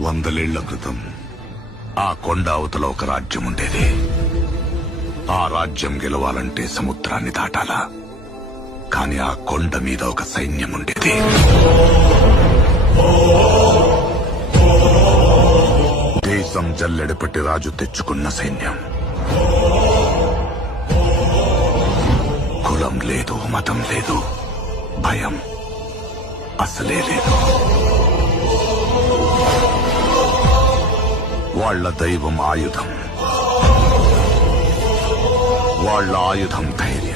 వందలేళ్ల క్రితం ఆ కొండ అవతల ఒక రాజ్యం ఉండేది. ఆ రాజ్యం గెలవాలంటే సముద్రాన్ని దాటాలా. కాని ఆ కొండ మీద ఒక సైన్యం ఉండేది. దేశం జల్లెడపట్టి రాజు తెచ్చుకున్న సైన్యం. కులం లేదు, మతం లేదు, భయం అసలే లేదు. వాళ్ళ దైవం ఆయుధం, వాళ్ళ ఆయుధం ధైర్యం.